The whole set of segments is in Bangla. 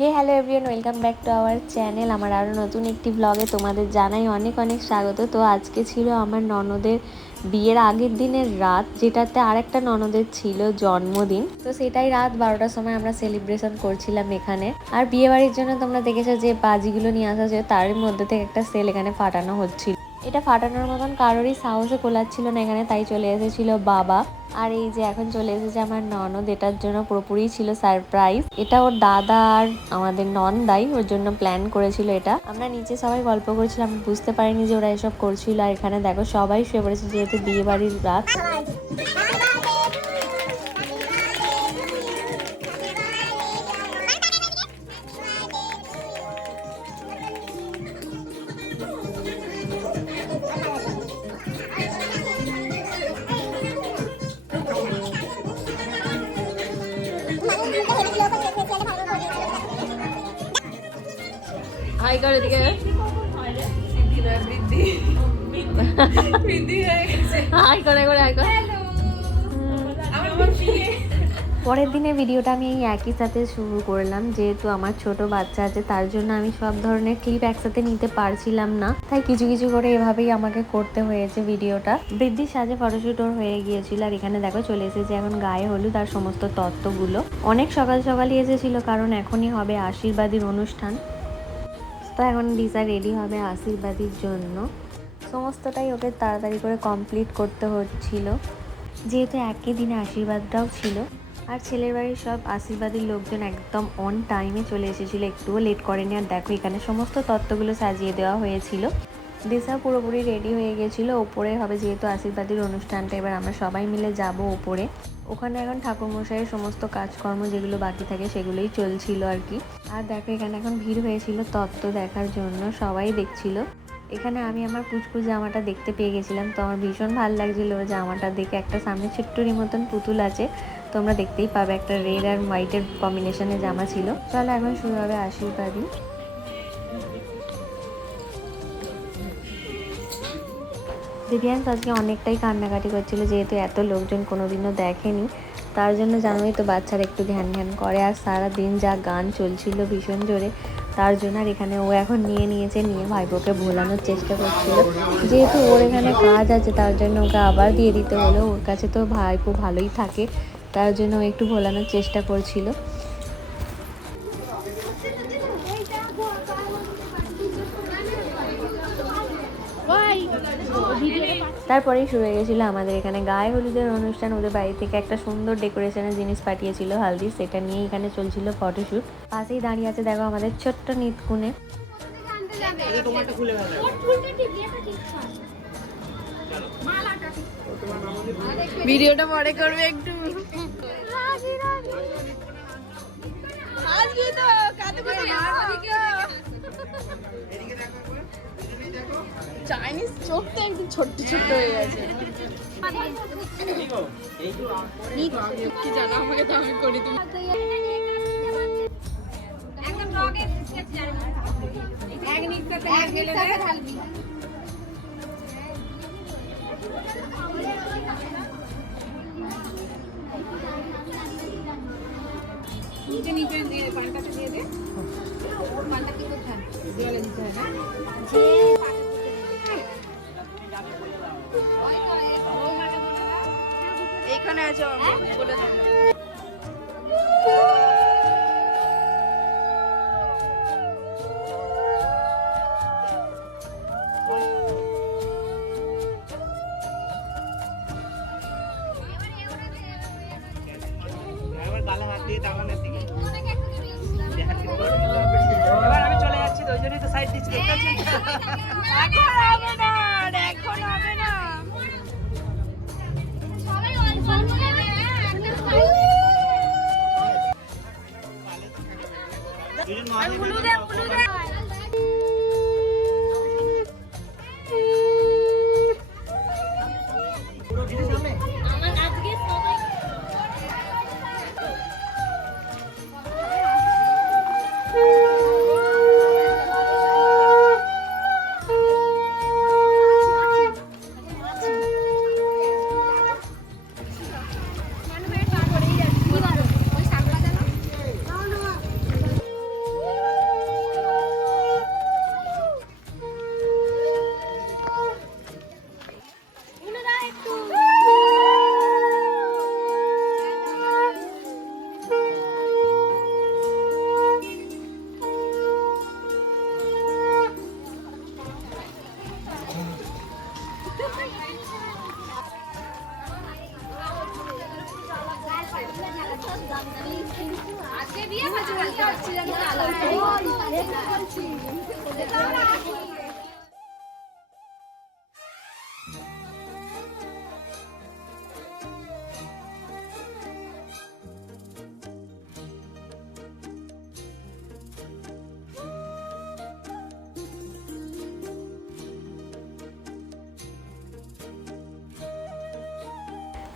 Hey hello everyone, welcome back to our channel. আমার আরও নতুন একটি ব্লগে তোমাদের জানাই অনেক অনেক স্বাগত। তো আজকে ছিল আমার ননদের বিয়ের আগের দিনের রাত, যেটাতে আরেকটা ননদের ছিল জন্মদিন। তো সেটাই রাত 12টার সময় আমরা সেলিব্রেশন করছিলাম এখানে। আর বিয়ে বাড়ির জন্য তোমরা দেখেছো যে বাজিগুলো নিয়ে আসা হয়েছে, তার মধ্যে থেকে একটা সেল এখানে ফাটানো হচ্ছিল। এটা ফাটানোর মতন কারোরই সাহসে কোলাচ্ছিল না এখানে, তাই চলে এসেছিল বাবা। আর এই যে এখন চলে এসেছে আমার ননদ, এটার জন্য পুরোপুরি ছিল সারপ্রাইজ। এটা ওর দাদা আর আমাদের ননদাই ওর জন্য প্ল্যান করেছিল। এটা আমরা নিচে সবাই গল্প করছিলাম, বুঝতে পারিনি যে ওরা এসব করছিল। আর এখানে দেখো সবাই শুয়ে পড়েছে, যেহেতু বিয়ে বাড়ির রাত। হাই করে দিকে হাই করে করে হাই করে। পরের দিনের ভিডিওটা আমি এই একই সাথে শুরু করলাম, যেহেতু আমার ছোট বাচ্চা আছে তার জন্য আমি সব ধরনের ক্লিপ একসাথে নিতে পারছিলাম না, তাই কিছু কিছু করে এভাবেই আমাকে করতে হয়েছে ভিডিওটা। বৃদ্ধির সাজে ফটোশুট ওর হয়ে গিয়েছিল। আর এখানে দেখো চলে এসেছে এখন গায়ে হলুদ আর সমস্ত তত্ত্বগুলো। অনেক সকাল সকালই এসেছিল, কারণ এখনই হবে আশীর্বাদীর অনুষ্ঠান। তো এখন দিশা রেডি হবে আশীর্বাদীর জন্য। সমস্তটাই ওকে তাড়াতাড়ি করে কমপ্লিট করতে হচ্ছিল, যেহেতু একই দিনে আশীর্বাদটাও ছিল। আর ছেলের বাড়ির সব আশীর্বাদীর লোকজন একদম অন টাইমে চলে এসেছিলো, একটুও লেট করেনি। আর দেখো এখানে সমস্ত তত্ত্বগুলো সাজিয়ে দেওয়া হয়েছিল। দিশা পুরোপুরি রেডি হয়ে গেছিলো। ওপরে হবে যেহেতু আশীর্বাদীর অনুষ্ঠানটা, এবার আমরা সবাই মিলে যাব ওপরে। ওখানে এখন ঠাকুরমশাইয়ের সমস্ত কাজকর্ম যেগুলো বাকি থাকে সেগুলোই চলছিল আর কি। আর দেখো এখানে এখন ভিড় হয়েছিল তত্ত্ব দেখার জন্য, সবাই দেখছিল। এখানে আমি আমার কুচকুচ জামাটা দেখতে পেয়ে গেছিলাম, তো আমার ভীষণ ভালো লাগছিল জামাটা দেখে। একটা সামনে ছোট্টুরি মতন পুতুল আছে, তোমরা দেখতেই পাবে, একটা রেড আর হোয়াইটের কম্বিনেশনের জামা ছিল। চলো এখন শুরু হবে আশীর্বাদী। দিব্যাংশ আজকে অনেকটাই কান্নাকাটি করছিল, যেহেতু এত লোকজন কোনোদিনও দেখেনি। তার জন্য জানোই তো বাচ্চারা একটু ধ্যান ধ্যান করে। আর সারা দিন যা গান চলছিল ভীষণ জোরে, তার জন্য। আর এখানে ও এখন নিয়ে ভাইপোকে ভোলানোর চেষ্টা করছিল, যেহেতু ওর এখানে কাজ আছে তার জন্য ওকে আবার দিয়ে দিতে হলো। ওর কাছে তো ভাইপো ভালোই থাকে, তার জন্য ও একটু ভোলানোর চেষ্টা করছিল। তারপরেই শুরু হয়ে গেছিলো আমাদের এখানে গায়ে হলুদের অনুষ্ঠান। ওদের বাড়ি থেকে একটা সুন্দর ডেকোরেশনের জিনিস পাঠিয়েছিল হালদি, সেটা নিয়ে এখানে চলছিল ফটোশুট। পাশেই দাঁড়িয়ে আছে দেখো আমাদের ছোট্ট নিতকুনে। ভিডিওটা পরে করবে একটু। চাইনিজ চোখটা একদম ছোট্ট ছোট্ট হয়ে গেছে। কি জানো আমাকে তো আমি করি তুমি। নিচে নিচে দিয়ে পানটাকে দিয়ে দে। পানটা কি করতে হয়? দেওয়ালে দিতে হয় না? এইখানে আছে বলে দাও। গালে হাত দিয়ে দাঁড়ানোর দিকে এবার আমি চলে যাচ্ছি, তো ওই জন্যই তো সাইড দিচ্ছি। এখন হবে না, এখন হবে না।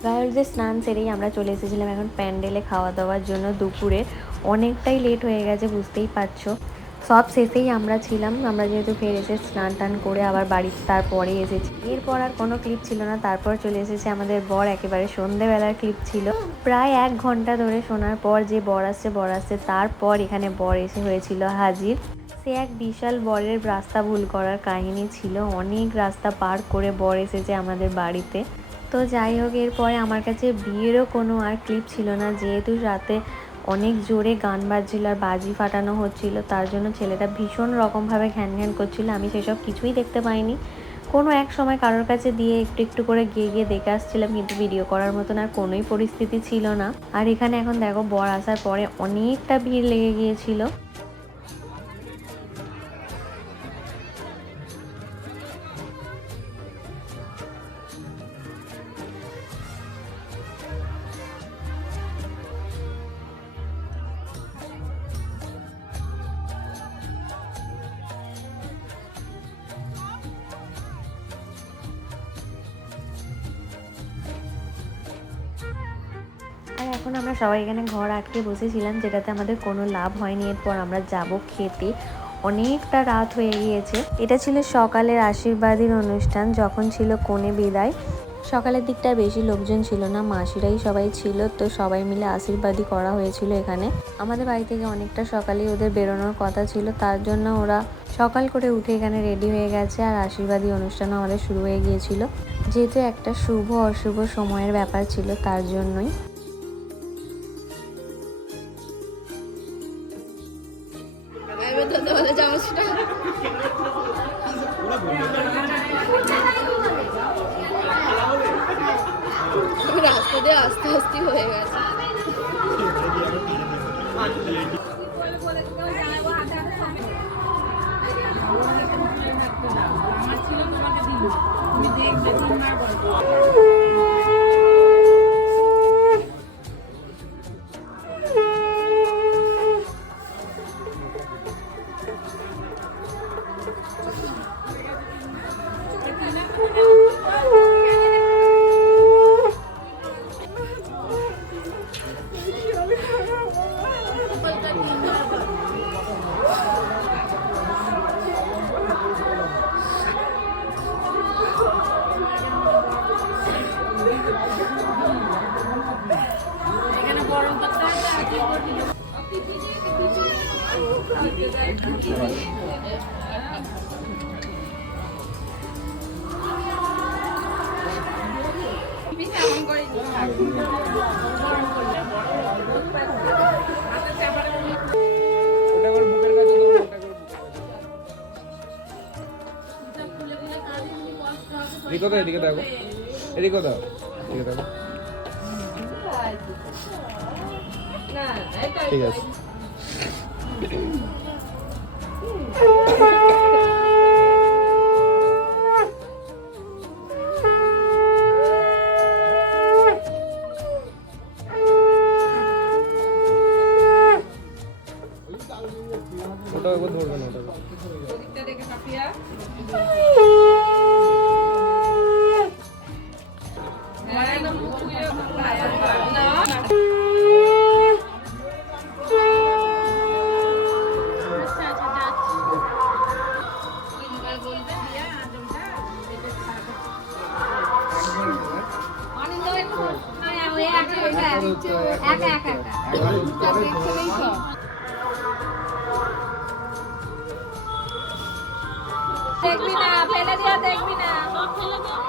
গায়ের স্নান সেরেই আমরা চলে এসেছিলাম এখন প্যান্ডেলে খাওয়া দাওয়ার জন্য। দুপুরে অনেকটাই লেট হয়ে গেছে, বুঝতেই পারছো। সব শেষেই আমরা ছিলাম, আমরা যেহেতু ফের এসে স্নান টান করে আবার বাড়িতে তারপরে এসেছি। এরপর আর কোনো ক্লিপ ছিল না, তারপর চলে এসেছে আমাদের বর। একেবারে সন্ধেবেলার ক্লিপ ছিল। প্রায় 1 ঘন্টা ধরে শোনার পর যে বর আসছে তারপর এখানে বর এসে হয়েছিল হাজির। সে এক বিশাল বরের রাস্তা ভুল করার কাহিনী ছিল। অনেক রাস্তা পার করে বর এসেছে আমাদের বাড়িতে। তো যাই হোক, এরপরে আমার কাছে বিয়েরও কোনো আর ক্লিপ ছিল না, যেহেতু রাতে অনেক জোরে গান বাজছিল আর বাজি ফাটানো হচ্ছিল, তার জন্য ছেলেটা ভীষণ রকমভাবে ঘ্যান ঘ্যান করছিল। আমি সেসব কিছুই দেখতে পাইনি। কোনো এক সময় কারোর কাছে দিয়ে একটু একটু করে গিয়ে দেখে আসছিলাম, কিন্তু ভিডিও করার মতন আর কোনোই পরিস্থিতি ছিল না। আর এখানে এখন দেখো বর আসার পরে অনেকটা ভিড় লেগে গিয়েছিল। আর এখন আমরা সবাই এখানে ঘর আটকে বসেছিলাম, যেটাতে আমাদের কোনো লাভ হয়নি। এরপর আমরা যাব খেতে। অনেকটা রাত হয়ে গিয়েছে। এটা ছিল সকালের আশীর্বাদীর অনুষ্ঠান, যখন ছিল কনে বিদায়। সকালের দিকটা বেশি লোকজন ছিল না, মাসিরাই সবাই ছিল। তো সবাই মিলে আশীর্বাদী করা হয়েছিল এখানে। আমাদের বাড়ি থেকে অনেকটা সকালেই ওদের বেরোনোর কথা ছিল, তার জন্য ওরা সকাল করে উঠে এখানে রেডি হয়ে গেছে। আর আশীর্বাদী অনুষ্ঠানও আমাদের শুরু হয়ে গিয়েছিল, যেহেতু একটা শুভ অশুভ সময়ের ব্যাপার ছিল, তার জন্যই। রাস্তা দিয়ে আস্তে আস্তে হয়ে গেছে। আমার ছিল তোমাকে দিল, তুমি দেখবে তোমরা বলবো। এদিকে দাও, এদিকে দেখো, এদিকে দাও, এদিকে দেখো। ঠিক আছে। ওটা একবার ধরবে না, ওটা দেখে কাপিয়া দেখবি না, ফেলে দিয়া দেখবি না, সব ফেলে দাও।